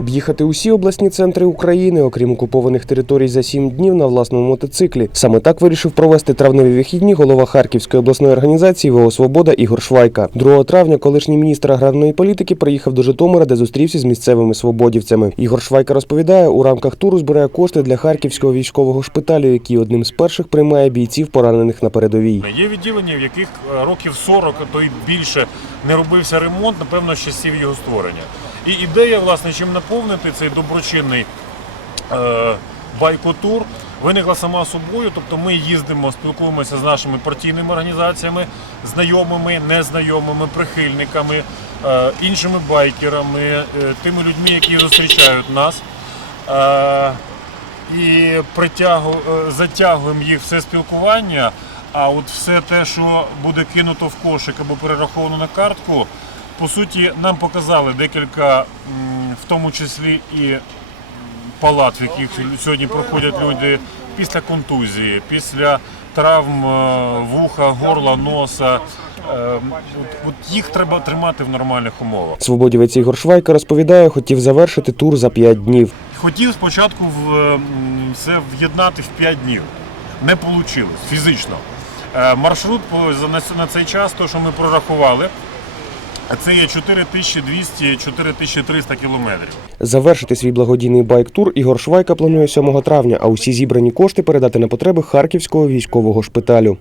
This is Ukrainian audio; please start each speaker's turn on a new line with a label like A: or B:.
A: Об'їхати усі обласні центри України, окрім окупованих територій за сім днів на власному мотоциклі. Саме так вирішив провести травневі вихідні голова Харківської обласної організації ВО Свобода Ігор Швайка. 2 травня колишній міністр аграрної політики приїхав до Житомира, де зустрівся з місцевими свободівцями. Ігор Швайка розповідає, у рамках туру збирає кошти для харківського військового шпиталю, який одним з перших приймає бійців, поранених на передовій. Є відділення, в яких років 40, то й більше не робився ремонт, напевно, з часів його створення. І ідея, власне, чим наповнити цей доброчинний е, байкотур, виникла сама собою. Тобто ми їздимо, спілкуємося з нашими партійними організаціями, знайомими, незнайомими, прихильниками, е, іншими байкерами, е, тими людьми, які зустрічають нас. Е, і притягу, е, затягуємо їх все спілкування. А от все те, що буде кинуто в кошик або перераховано на картку, по суті, нам показали декілька, в тому числі і палат, в яких сьогодні проходять люди після контузії, після травм е, вуха, горла, носа. Е, От, їх треба тримати в нормальних умовах.
B: Свободівець Ігор Швайка розповідає, хотів завершити тур за 5 днів.
A: Хотів спочатку в, все в'єднати в 5 днів. Не вийшло фізично. Е, Маршрут на цей час, то, що ми прорахували, це є 4200-4300 кілометрів.
B: Завершити свій благодійний байк-тур Ігор Швайка планує 7 травня, а усі зібрані кошти передати на потреби Харківського військового шпиталю.